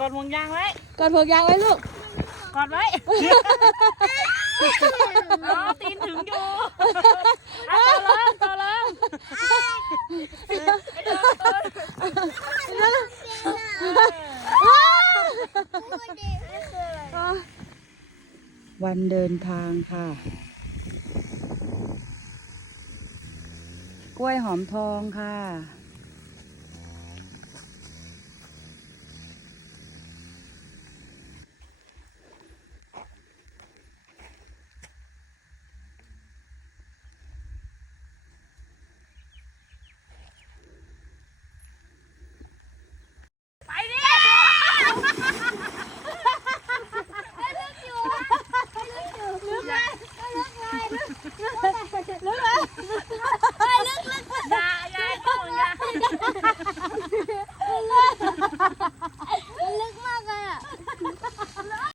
กดห่วงยางไว้ กอดพวกยางไว้ลูก กอดไว้อ๋อตีนถึงอยู่อะต่อเลยต่อเลย วันเดินทางค่ะ กล้วยหอมทองค่ะ